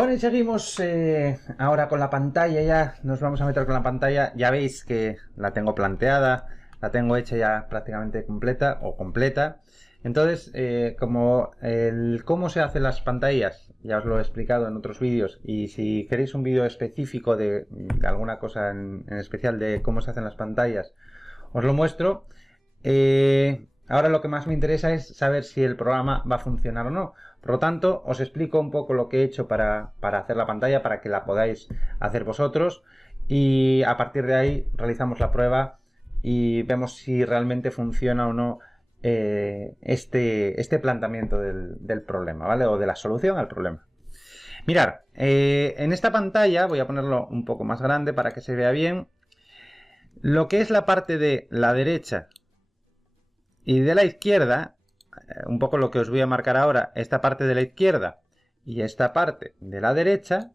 Bueno, y seguimos ahora con la pantalla, ya nos vamos a meter con la pantalla. Ya veis que la tengo planteada, la tengo hecha ya prácticamente completa o completa. Entonces, como el cómo se hacen las pantallas, ya os lo he explicado en otros vídeos, y si queréis un vídeo específico de alguna cosa en especial de cómo se hacen las pantallas, os lo muestro. Ahora lo que más me interesa es saber si el programa va a funcionar o no. Por lo tanto, os explico un poco lo que he hecho para hacer la pantalla, para que la podáis hacer vosotros. Y a partir de ahí realizamos la prueba y vemos si realmente funciona o no este planteamiento del problema, ¿vale? O de la solución al problema. Mirad, en esta pantalla, voy a ponerlo un poco más grande para que se vea bien, lo que es la parte de la derecha y de la izquierda, un poco lo que os voy a marcar ahora, esta parte de la izquierda y esta parte de la derecha,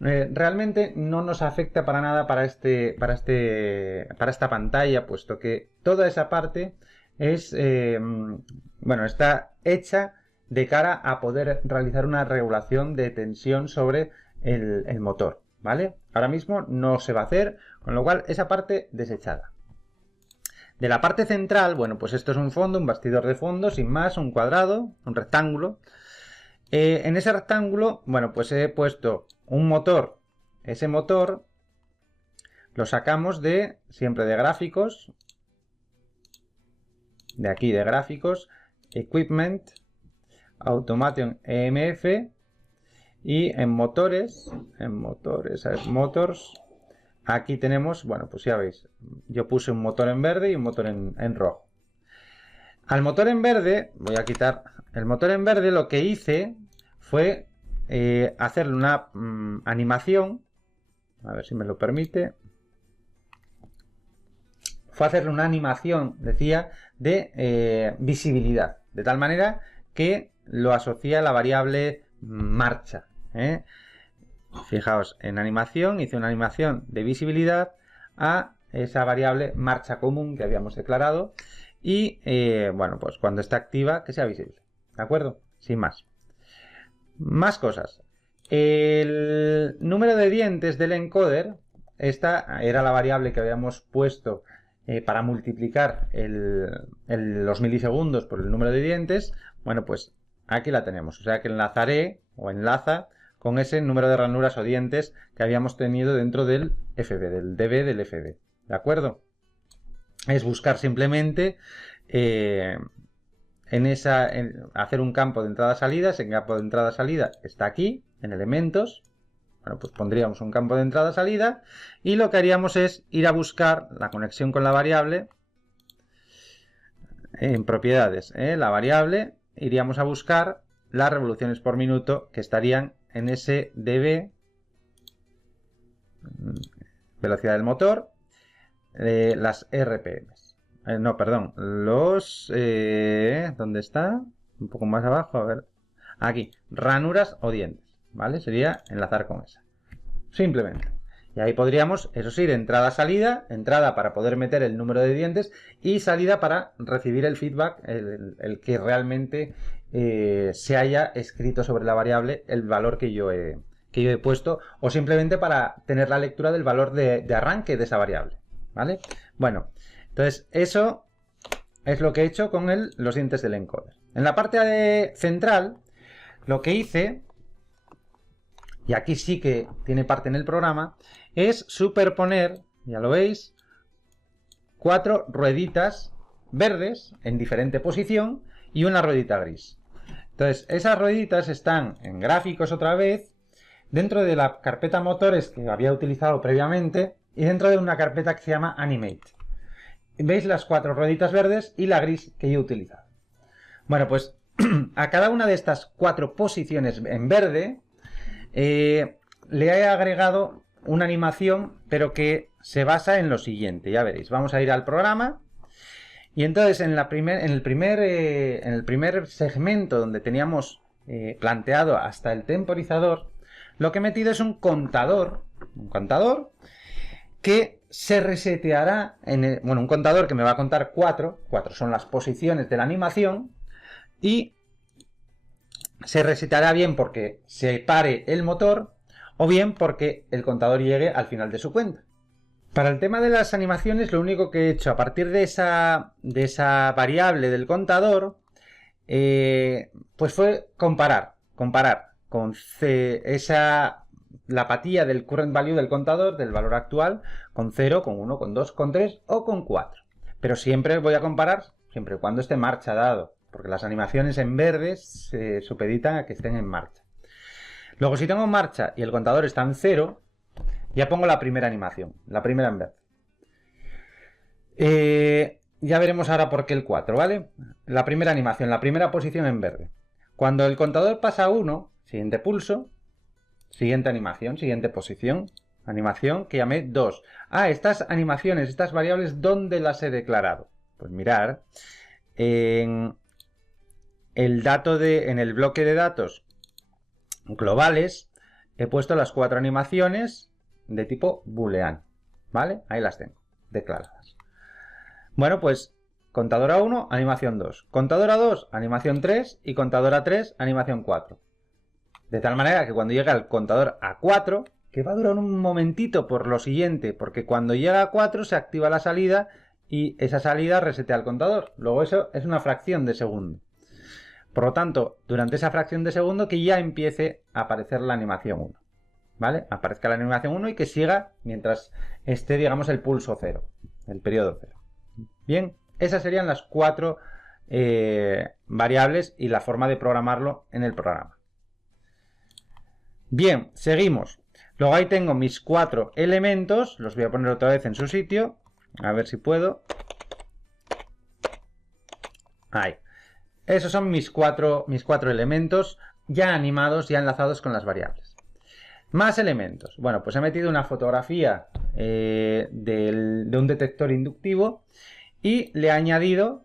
realmente no nos afecta para nada para esta pantalla, puesto que toda esa parte es, bueno, está hecha de cara a poder realizar una regulación de tensión sobre el motor, ¿vale? Ahora mismo no se va a hacer, con lo cual esa parte desechada. De la parte central, bueno, pues esto es un fondo, un bastidor de fondo, sin más, un cuadrado, un rectángulo. En ese rectángulo, bueno, pues he puesto un motor. Ese motor lo sacamos siempre de gráficos. De aquí de gráficos, Equipment, Automation EMF. Y en motores, Motors. Aquí tenemos, bueno, pues ya veis, yo puse un motor en verde y un motor en rojo. Al motor en verde, voy a quitar el motor en verde, lo que hice fue hacerle una animación, a ver si me lo permite, fue hacerle una animación, decía, de visibilidad, de tal manera que lo asocia a la variable marcha, ¿eh? Fijaos, en animación hice una animación de visibilidad a esa variable marcha común que habíamos declarado y, bueno, pues cuando está activa que sea visible, ¿de acuerdo? Sin más. Más cosas. El número de dientes del encoder, esta era la variable que habíamos puesto para multiplicar los milisegundos por el número de dientes. Bueno, pues aquí la tenemos, o sea que enlazaré o enlaza con ese número de ranuras o dientes que habíamos tenido dentro del FB, del DB del FB. ¿De acuerdo? Es buscar simplemente hacer un campo de entrada-salida. Ese campo de entrada-salida está aquí, en elementos. Bueno, pues pondríamos un campo de entrada-salida y lo que haríamos es ir a buscar la conexión con la variable en propiedades. La variable, iríamos a buscar las revoluciones por minuto que estarían en ese dB, velocidad del motor, las RPMs. No, perdón, ¿dónde está? Un poco más abajo, a ver. Aquí, ranuras o dientes, ¿vale? Sería enlazar con esa. Simplemente. Y ahí podríamos, eso sí, de entrada-salida, entrada para poder meter el número de dientes y salida para recibir el feedback, el que realmente se haya escrito sobre la variable el valor que yo he puesto, o simplemente para tener la lectura del valor de arranque de esa variable, ¿vale? Bueno, entonces eso es lo que he hecho con los dientes del encoder. En la parte central, lo que hice, y aquí sí que tiene parte en el programa, es superponer, ya lo veis, 4 rueditas verdes en diferente posición y una ruedita gris. Entonces, esas rueditas están en gráficos otra vez, dentro de la carpeta motores que había utilizado previamente y dentro de una carpeta que se llama Animate. Veis las 4 rueditas verdes y la gris que yo he utilizado. Bueno, pues a cada una de estas 4 posiciones en verde le he agregado una animación, pero que se basa en lo siguiente. Ya veréis, vamos a ir al programa. Y entonces en el primer segmento donde teníamos planteado hasta el temporizador, lo que he metido es un contador que se reseteará, un contador que me va a contar 4 son las posiciones de la animación, y se resetará bien porque se pare el motor o bien porque el contador llegue al final de su cuenta. Para el tema de las animaciones, lo único que he hecho a partir de esa variable del contador, pues fue comparar con la apatía del current value del contador, del valor actual, con 0, con 1, con 2, con 3 o con 4. Pero siempre voy a comparar, siempre y cuando esté en marcha dado, porque las animaciones en verde se supeditan a que estén en marcha. Luego, si tengo en marcha y el contador está en 0, ya pongo la primera animación, la primera en verde. Ya veremos ahora por qué el 4, ¿vale? La primera animación, la primera posición en verde. Cuando el contador pasa a 1, siguiente pulso, siguiente animación, siguiente posición, animación que llamé 2. Estas animaciones, estas variables, ¿dónde las he declarado? Pues mirar, en el bloque de datos globales he puesto las 4 animaciones de tipo booleano, ¿vale? Ahí las tengo declaradas. Bueno, pues contador a 1, animación 2. Contador a 2, animación 3. Y contador a 3, animación 4. De tal manera que cuando llega el contador a 4, que va a durar un momentito por lo siguiente, porque cuando llega a 4 se activa la salida y esa salida resetea el contador. Luego eso es una fracción de segundo. Por lo tanto, durante esa fracción de segundo que ya empiece a aparecer la animación 1. ¿Vale? Aparezca la animación 1 y que siga mientras esté, digamos, el pulso 0, el periodo 0. Bien, esas serían las 4 variables y la forma de programarlo en el programa. Bien, seguimos. Luego ahí tengo mis 4 elementos, los voy a poner otra vez en su sitio, a ver si puedo. Ahí. Esos son mis cuatro elementos ya animados, ya enlazados con las variables. Más elementos. Bueno, pues he metido una fotografía de un detector inductivo y le he añadido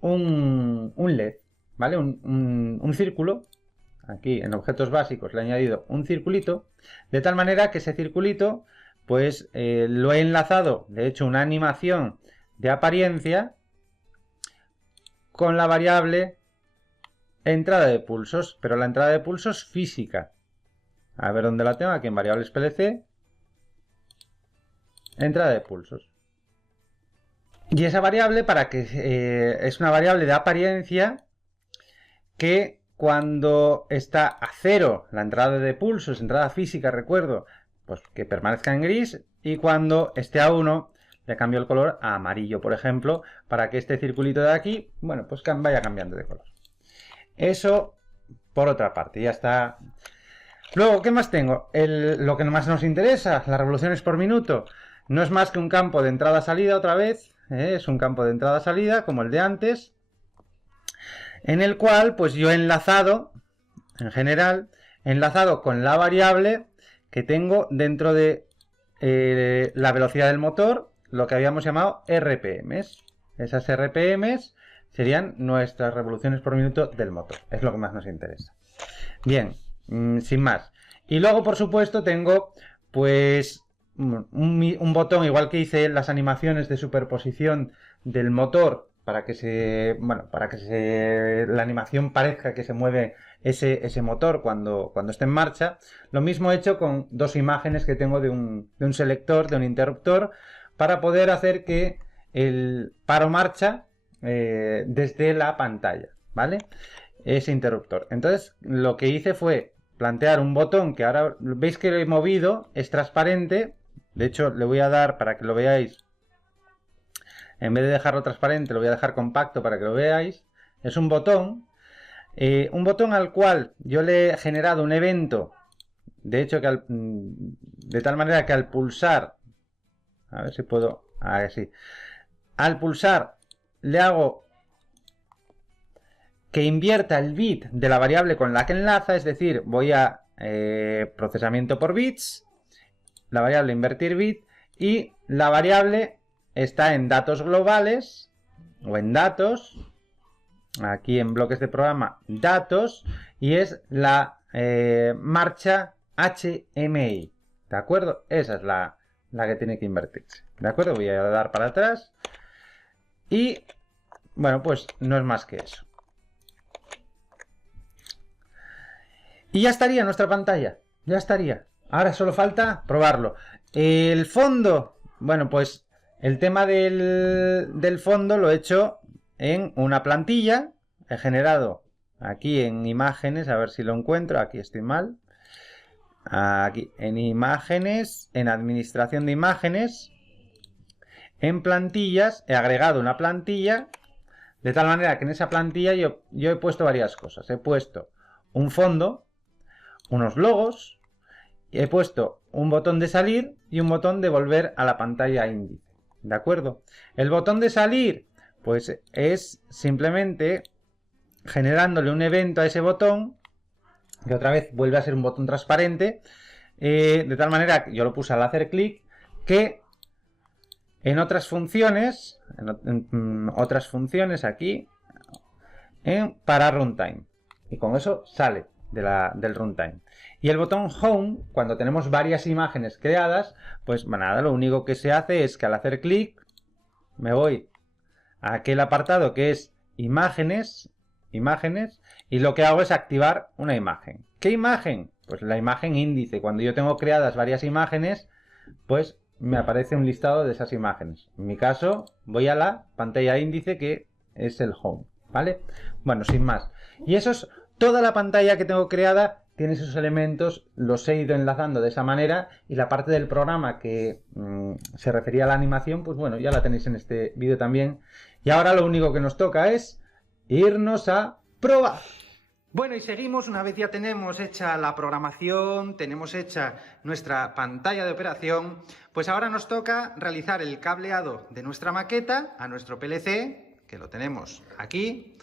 un LED, ¿vale? Un círculo. Aquí en objetos básicos le he añadido un circulito, de tal manera que ese circulito, pues lo he enlazado, le he hecho una animación de apariencia con la variable entrada de pulsos, pero la entrada de pulsos física. A ver dónde la tengo, aquí en variables PLC, entrada de pulsos. Y esa variable, es una variable de apariencia que cuando está a 0 la entrada de pulsos, entrada física, recuerdo, pues que permanezca en gris, y cuando esté a 1 le cambio el color a amarillo, por ejemplo, para que este circulito de aquí, bueno, pues vaya cambiando de color. Eso por otra parte, ya está. Luego, ¿qué más tengo? Lo que más nos interesa, las revoluciones por minuto. No es más que un campo de entrada-salida otra vez. Es un campo de entrada-salida como el de antes. En el cual, pues yo he enlazado, en general, enlazado con la variable que tengo dentro de la velocidad del motor, lo que habíamos llamado RPMs. Esas RPMs serían nuestras revoluciones por minuto del motor. Es lo que más nos interesa. Bien, sin más. Y luego, por supuesto, tengo pues un botón, igual que hice las animaciones de superposición del motor, para que la animación parezca que se mueve ese motor cuando esté en marcha. Lo mismo he hecho con 2 imágenes que tengo de un selector, de un interruptor, para poder hacer que el paro marcha desde la pantalla, ¿vale? Ese interruptor. Entonces, lo que hice fue plantear un botón que ahora veis que lo he movido, es transparente. De hecho, le voy a dar para que lo veáis. En vez de dejarlo transparente, lo voy a dejar compacto para que lo veáis. Es un botón al cual yo le he generado un evento. De hecho, de tal manera que al pulsar, a ver si puedo, así, al pulsar le hago que invierta el bit de la variable con la que enlaza, es decir, voy a procesamiento por bits, la variable invertir bit, y la variable está en datos globales o en datos, aquí en bloques de programa, datos, y es la marcha HMI, ¿de acuerdo? Esa es la que tiene que invertirse, ¿de acuerdo? Voy a dar para atrás y, bueno, pues no es más que eso. Y ya estaría nuestra pantalla. Ya estaría. Ahora solo falta probarlo. El fondo. Bueno, pues el tema del fondo lo he hecho en una plantilla. He generado aquí en imágenes. A ver si lo encuentro. Aquí estoy mal. Aquí en imágenes. En administración de imágenes. En plantillas. He agregado una plantilla. De tal manera que en esa plantilla yo he puesto varias cosas. He puesto un fondo, unos logos, y he puesto un botón de salir y un botón de volver a la pantalla índice. ¿De acuerdo? El botón de salir, pues es simplemente generándole un evento a ese botón, que otra vez vuelve a ser un botón transparente, de tal manera que yo lo puse al hacer clic, que en otras funciones, aquí, para runtime. Y con eso sale del runtime. Y el botón home, cuando tenemos varias imágenes creadas, pues nada, lo único que se hace es que al hacer clic, me voy a aquel apartado que es imágenes, y lo que hago es activar una imagen. ¿Qué imagen? Pues la imagen índice. Cuando yo tengo creadas varias imágenes, pues me aparece un listado de esas imágenes. En mi caso, voy a la pantalla índice que es el home, ¿vale? Bueno, sin más. Y eso es toda la pantalla que tengo creada, tiene esos elementos, los he ido enlazando de esa manera, y la parte del programa que se refería a la animación, pues bueno, ya la tenéis en este vídeo también. Y ahora lo único que nos toca es irnos a probar. Bueno, y seguimos, una vez ya tenemos hecha la programación, tenemos hecha nuestra pantalla de operación, pues ahora nos toca realizar el cableado de nuestra maqueta a nuestro PLC, que lo tenemos aquí.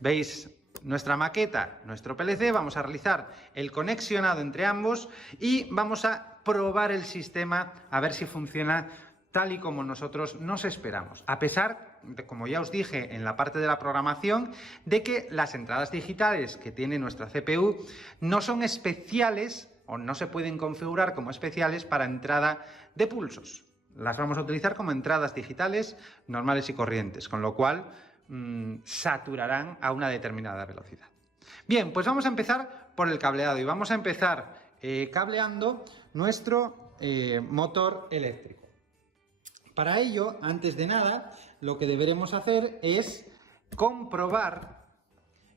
¿Veis? Nuestra maqueta, nuestro PLC, vamos a realizar el conexionado entre ambos y vamos a probar el sistema a ver si funciona tal y como nosotros nos esperamos. A pesar de, como ya os dije en la parte de la programación, de que las entradas digitales que tiene nuestra CPU no son especiales o no se pueden configurar como especiales para entrada de pulsos. Las vamos a utilizar como entradas digitales normales y corrientes, con lo cual saturarán a una determinada velocidad. Bien, pues vamos a empezar por el cableado y vamos a empezar cableando nuestro motor eléctrico. Para ello, antes de nada, lo que deberemos hacer es comprobar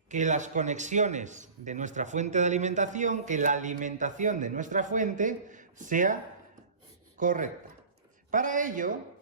que las conexiones de nuestra fuente de alimentación, que la alimentación de nuestra fuente sea correcta. Para ello,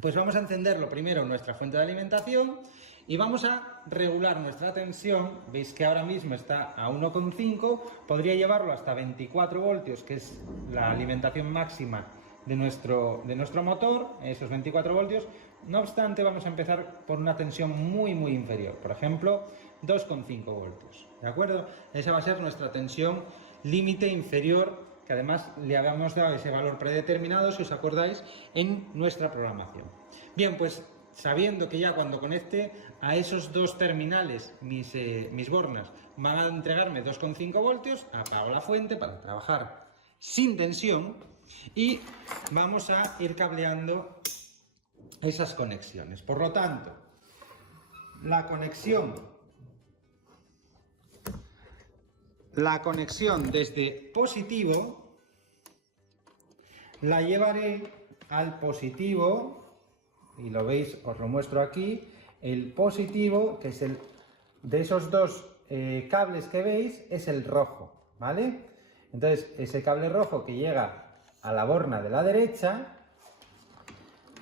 pues vamos a encenderlo primero nuestra fuente de alimentación y vamos a regular nuestra tensión. Veis que ahora mismo está a 1,5, podría llevarlo hasta 24 voltios, que es la alimentación máxima de nuestro motor, esos 24 voltios. No obstante, vamos a empezar por una tensión muy inferior, por ejemplo 2,5 voltios, ¿de acuerdo? Esa va a ser nuestra tensión límite inferior, que además le habíamos dado ese valor predeterminado, si os acordáis, en nuestra programación. Bien, pues sabiendo que ya cuando conecte a esos dos terminales mis bornas van a entregarme 2,5 voltios, apago la fuente para trabajar sin tensión y vamos a ir cableando esas conexiones. Por lo tanto, la conexión desde positivo la llevaré al positivo, y lo veis, os lo muestro aquí. El positivo, que es el de esos dos cables que veis, es el rojo, ¿vale? Entonces, ese cable rojo que llega a la borna de la derecha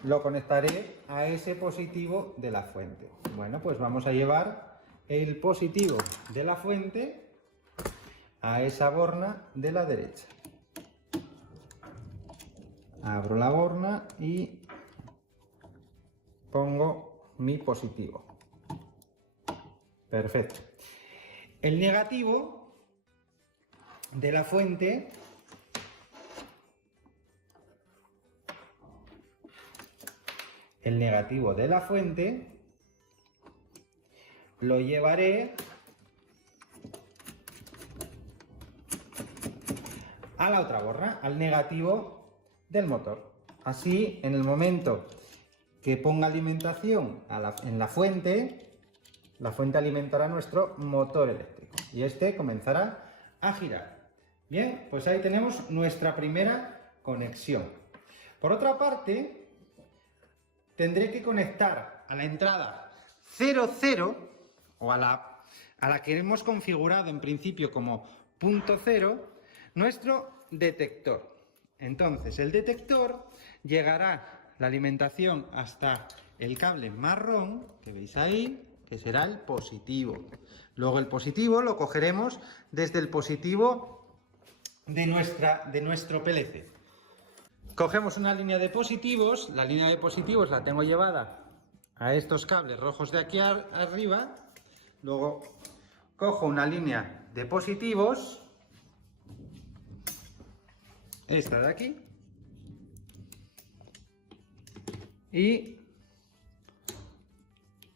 lo conectaré a ese positivo de la fuente. Bueno, pues vamos a llevar el positivo de la fuente a esa borna de la derecha. Abro la borna y pongo mi positivo. Perfecto. El negativo de la fuente lo llevaré a la otra borna, al negativo del motor. Así, en el momento que ponga alimentación en la fuente alimentará nuestro motor eléctrico. eléctrico. Y este comenzará a girar. Bien, pues ahí tenemos nuestra primera conexión. Por otra parte, tendré que conectar a la entrada 00 o a la que hemos configurado en principio como punto 0, nuestro detector. Entonces, el detector llegará la alimentación hasta el cable marrón, que veis ahí, que será el positivo. Luego el positivo lo cogeremos desde el positivo de nuestro PLC. Cogemos una línea de positivos, la línea de positivos la tengo llevada a estos cables rojos de aquí arriba, luego cojo una línea de positivos, esta de aquí, y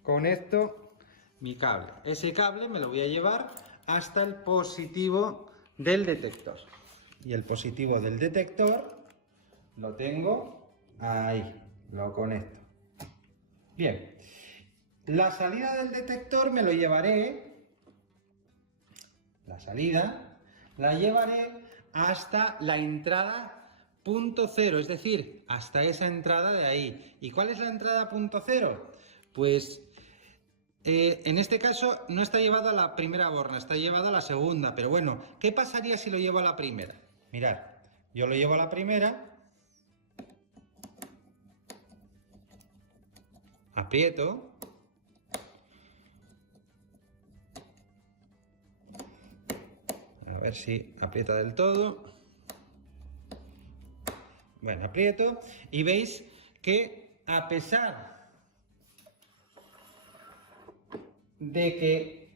conecto mi cable. Ese cable me lo voy a llevar hasta el positivo del detector. Y el positivo del detector lo tengo ahí, lo conecto. Bien, la salida del detector me lo llevaré, la salida la llevaré hasta la entrada punto 0, es decir, hasta esa entrada de ahí. ¿Y cuál es la entrada punto 0? Pues en este caso no está llevado a la primera borna, está llevado a la segunda. Pero bueno, ¿qué pasaría si lo llevo a la primera? Mirad, yo lo llevo a la primera, aprieto, a ver si aprieta del todo. Bueno, aprieto y veis que a pesar de que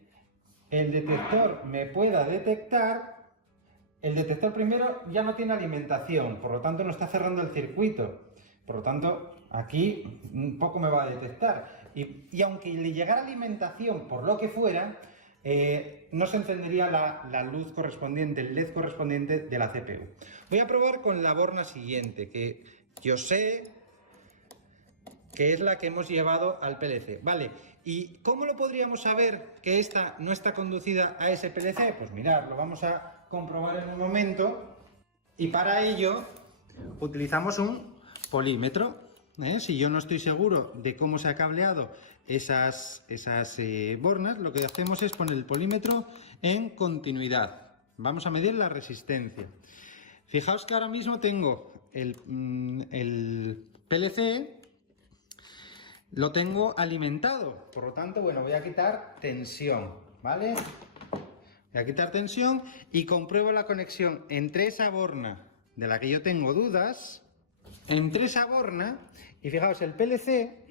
el detector me pueda detectar, el detector primero ya no tiene alimentación, por lo tanto no está cerrando el circuito. Por lo tanto, aquí un poco me va a detectar. Y aunque le llegara alimentación por lo que fuera, no se encendería la luz correspondiente, el LED correspondiente de la CPU. Voy a probar con la borna siguiente, que yo sé que es la que hemos llevado al PLC. Vale, ¿y cómo lo podríamos saber que esta no está conducida a ese PLC? Pues mirad, lo vamos a comprobar en un momento. Y para ello utilizamos un polímetro. Si yo no estoy seguro de cómo se ha cableado esas bornas, lo que hacemos es poner el polímetro en continuidad. Vamos a medir la resistencia. Fijaos que ahora mismo tengo el PLC, lo tengo alimentado. Por lo tanto, bueno, voy a quitar tensión, ¿vale? Voy a quitar tensión y compruebo la conexión entre esa borna de la que yo tengo dudas, entre esa borna, y fijaos, el PLC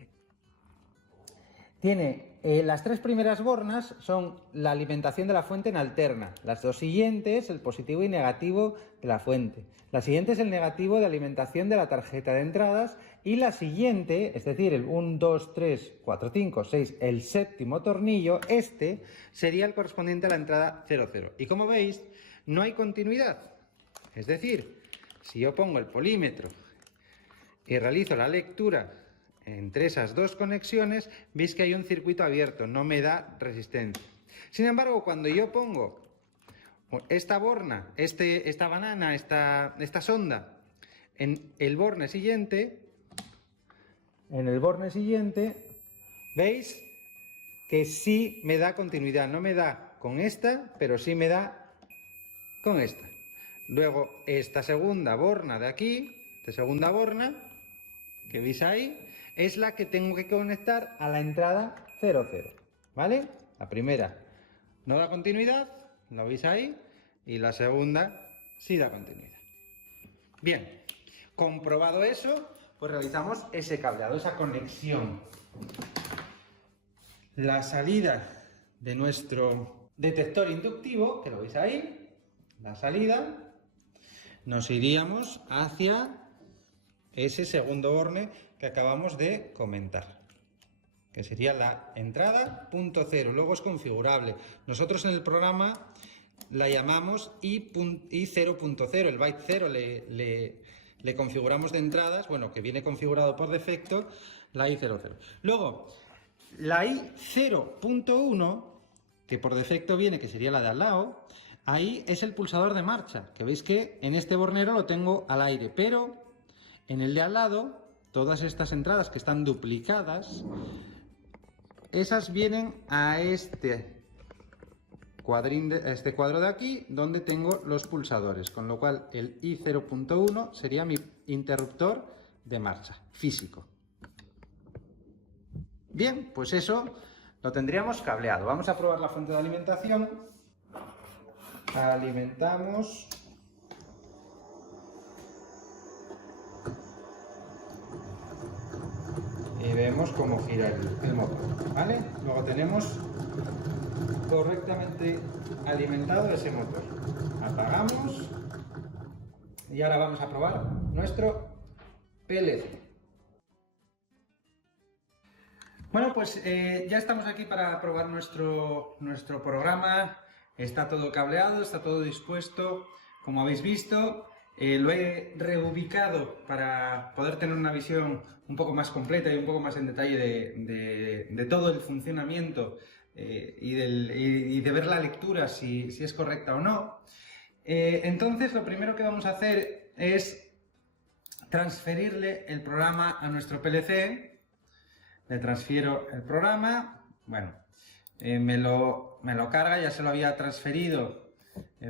tiene las tres primeras bornas son la alimentación de la fuente en alterna, las dos siguientes el positivo y negativo de la fuente, la siguiente es el negativo de alimentación de la tarjeta de entradas y la siguiente, es decir, el 1, 2, 3, 4, 5, 6, el séptimo tornillo, este sería el correspondiente a la entrada 00. Y como veis, no hay continuidad, es decir, si yo pongo el polímetro y realizo la lectura entre esas dos conexiones, veis que hay un circuito abierto, no me da resistencia. Sin embargo, cuando yo pongo esta borna, esta banana, esta sonda, en el borne siguiente, veis que sí me da continuidad. No me da con esta, pero sí me da con esta. Luego, esta segunda borna de aquí, esta segunda borna, que veis ahí, es la que tengo que conectar a la entrada 00, ¿vale? La primera no da continuidad, lo veis ahí, y la segunda sí da continuidad. Bien, comprobado eso, pues realizamos ese cableado, esa conexión. La salida de nuestro detector inductivo, que lo veis ahí, la salida, nos iríamos hacia ese segundo borne que acabamos de comentar, que sería la entrada punto 0. Luego es configurable. Nosotros en el programa la llamamos I0.0, el byte 0 le configuramos de entradas, bueno, que viene configurado por defecto, la I00. Luego, la I0.1 que por defecto viene, que sería la de al lado, ahí es el pulsador de marcha, que veis que en este bornero lo tengo al aire, pero en el de al lado, todas estas entradas que están duplicadas, esas vienen a este cuadro de aquí, donde tengo los pulsadores, con lo cual el I0.1 sería mi interruptor de marcha físico. Bien, pues eso lo tendríamos cableado. Vamos a probar la fuente de alimentación. Alimentamos. Y vemos cómo gira el motor, ¿vale? Luego tenemos correctamente alimentado ese motor. Apagamos. Y ahora vamos a probar nuestro PLC. Bueno, pues ya estamos aquí para probar nuestro programa. Está todo cableado, está todo dispuesto, como habéis visto. Lo he reubicado para poder tener una visión un poco más completa y un poco más en detalle de todo el funcionamiento y de ver la lectura si es correcta o no. Entonces, lo primero que vamos a hacer es transferirle el programa a nuestro PLC. Le transfiero el programa, bueno, me lo carga, ya se lo había transferido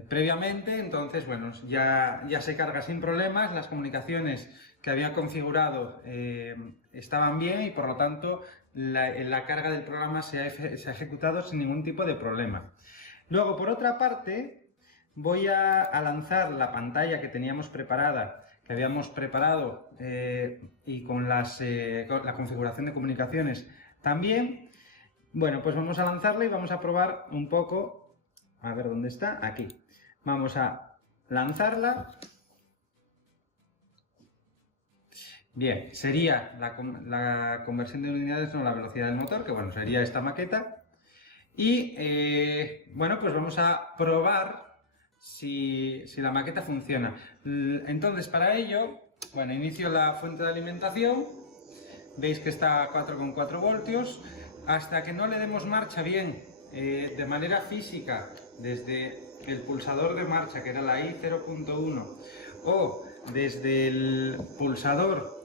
previamente, entonces, bueno, ya se carga sin problemas, las comunicaciones que había configurado estaban bien y por lo tanto la carga del programa se ha ejecutado sin ningún tipo de problema. Luego, por otra parte, voy a lanzar la pantalla que teníamos preparada, que habíamos preparado y con la configuración de comunicaciones también. Bueno, pues vamos a lanzarla y vamos a probar un poco, a ver dónde está, aquí. Vamos a lanzarla. Bien, sería la conversión de unidades, no la velocidad del motor, que bueno, sería esta maqueta. Y bueno, pues vamos a probar si la maqueta funciona. Entonces, para ello, bueno, inicio la fuente de alimentación. Veis que está a 4,4 voltios. Hasta que no le demos marcha bien, de manera física, desde el pulsador de marcha, que era la I0.1, o desde el pulsador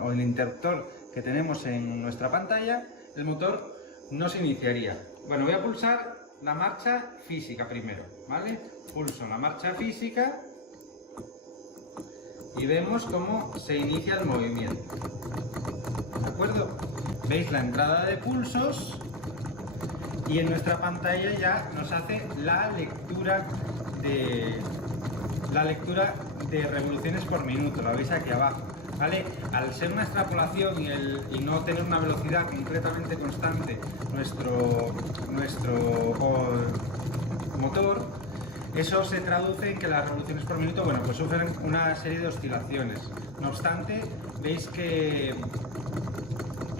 o el interruptor que tenemos en nuestra pantalla, el motor no se iniciaría. Bueno, voy a pulsar la marcha física primero, ¿vale? Pulso la marcha física y vemos cómo se inicia el movimiento. ¿De acuerdo? Veis la entrada de pulsos y en nuestra pantalla ya nos hace la lectura de revoluciones por minuto. Lo veis aquí abajo, ¿vale? Al ser una extrapolación y no tener una velocidad completamente constante nuestro motor, eso se traduce en que las revoluciones por minuto, bueno, pues sufren una serie de oscilaciones. No obstante, veis que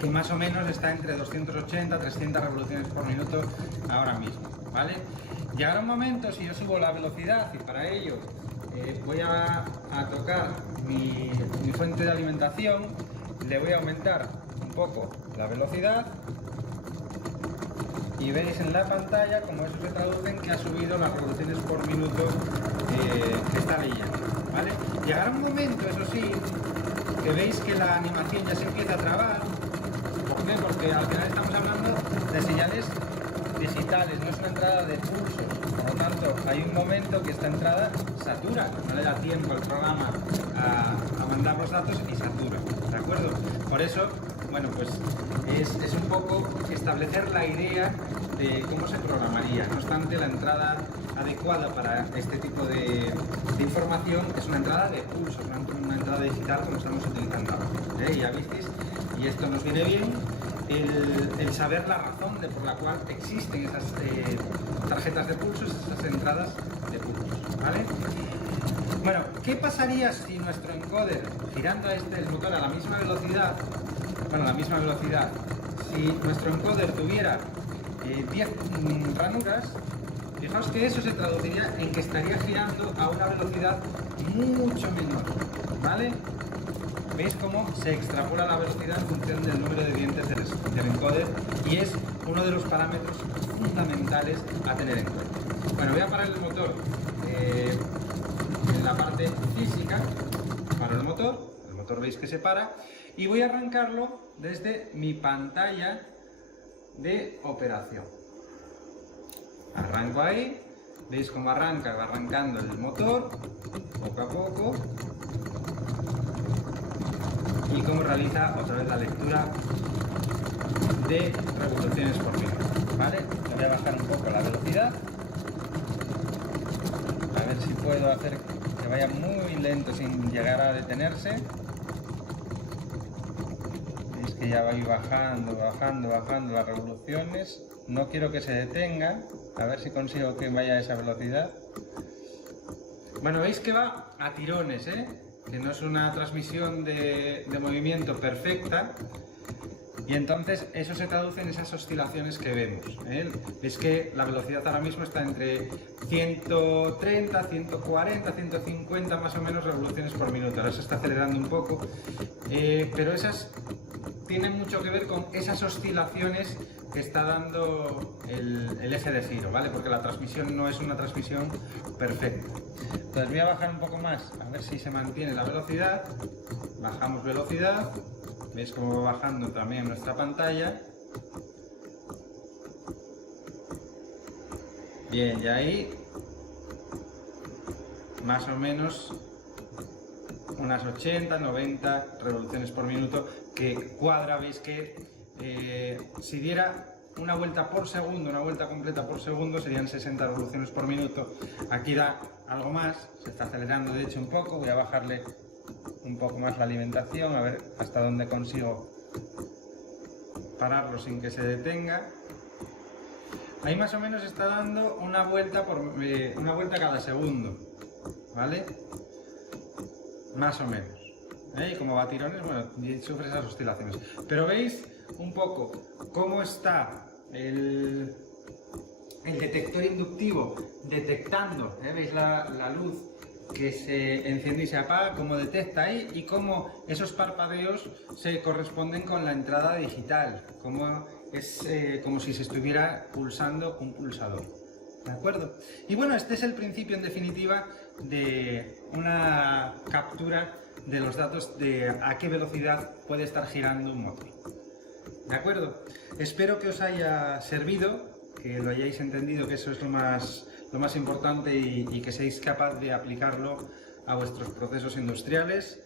más o menos está entre 280 y 300 revoluciones por minuto ahora mismo, ¿vale? Llegará un momento, si yo subo la velocidad, y para ello voy a tocar mi fuente de alimentación, le voy a aumentar un poco la velocidad y veis en la pantalla como eso se traduce en que ha subido las revoluciones por minuto que está leyendo, ¿vale? Llegará un momento, eso sí, que veis que la animación ya se empieza a trabar. ¿Por qué? Porque al final estamos hablando de señales digitales, no es una entrada de pulsos. Por lo tanto, hay un momento que esta entrada satura, no le da tiempo al programa a mandar los datos y satura, ¿de acuerdo? Por eso, bueno, pues es un poco establecer la idea de cómo se programaría. No obstante, la entrada adecuada para este tipo de información es una entrada de pulsos, una entrada digital como estamos utilizando ahora. Ya visteis, y esto nos viene bien, el saber la razón por la cual existen esas tarjetas de pulsos, esas entradas de pulsos, ¿vale? Bueno, ¿qué pasaría si nuestro encoder, girando el motor a la misma velocidad, si nuestro encoder tuviera 10 ranuras, fijaos que eso se traduciría en que estaría girando a una velocidad mucho menor, ¿vale? ¿Veis cómo se extrapola la velocidad en función del número de dientes del encoder? Y es uno de los parámetros fundamentales a tener en cuenta. Bueno, voy a parar el motor en la parte física, paro el motor veis que se para, y voy a arrancarlo desde mi pantalla de operación. Arranco ahí, veis cómo arranca, va arrancando el motor, poco a poco, y cómo realiza otra vez la lectura de revoluciones por minuto, ¿vale? Le voy a bajar un poco la velocidad, a ver si puedo hacer que vaya muy lento sin llegar a detenerse. Veis que ya va a ir bajando las revoluciones. No quiero que se detenga, a ver si consigo que vaya a esa velocidad. Bueno, veis que va a tirones, que no es una transmisión de movimiento perfecta, y entonces eso se traduce en esas oscilaciones que vemos. Veis que la velocidad ahora mismo está entre 130, 140, 150 más o menos revoluciones por minuto. Ahora se está acelerando un poco, pero esas tienen mucho que ver con esas oscilaciones que está dando el eje de giro, ¿vale? Porque la transmisión no es una transmisión perfecta. Entonces voy a bajar un poco más, a ver si se mantiene la velocidad. Bajamos velocidad, veis cómo va bajando también nuestra pantalla. Bien, y ahí más o menos unas 80, 90 revoluciones por minuto, que cuadra. Veis que si diera una vuelta por segundo, una vuelta completa por segundo, serían 60 revoluciones por minuto. Aquí da algo más, se está acelerando de hecho un poco. Voy a bajarle un poco más la alimentación, a ver hasta dónde consigo pararlo sin que se detenga. Ahí más o menos está dando una vuelta cada segundo, ¿vale? Más o menos. Y como va a tirones, bueno, sufre esas oscilaciones. Pero veis un poco cómo está el detector inductivo detectando, veis la luz que se enciende y se apaga, cómo detecta ahí, y cómo esos parpadeos se corresponden con la entrada digital, como es como si se estuviera pulsando un pulsador. ¿De acuerdo? Y bueno, este es el principio en definitiva de una captura de los datos de a qué velocidad puede estar girando un motor. ¿De acuerdo? Espero que os haya servido, que lo hayáis entendido, que eso es lo más importante, y que seáis capaz de aplicarlo a vuestros procesos industriales.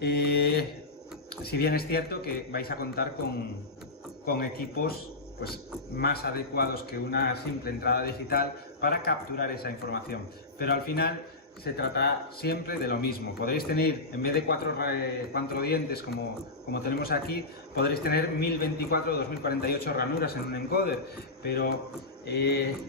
Si bien es cierto que vais a contar con equipos pues más adecuados que una simple entrada digital para capturar esa información, pero al final se trata siempre de lo mismo. Podréis tener, en vez de cuatro dientes como tenemos aquí, podréis tener 1024 o 2048 ranuras en un encoder, pero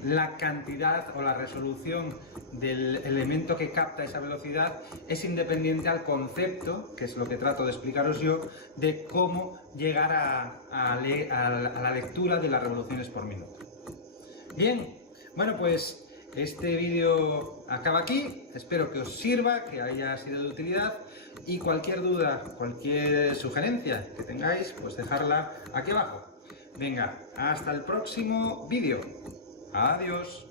la cantidad o la resolución del elemento que capta esa velocidad es independiente al concepto, que es lo que trato de explicaros yo, de cómo llegar a la lectura de las revoluciones por minuto. Bien, bueno, pues este vídeo acaba aquí. Espero que os sirva, que haya sido de utilidad, y cualquier duda, cualquier sugerencia que tengáis, pues dejarla aquí abajo. Venga, hasta el próximo vídeo. Adiós.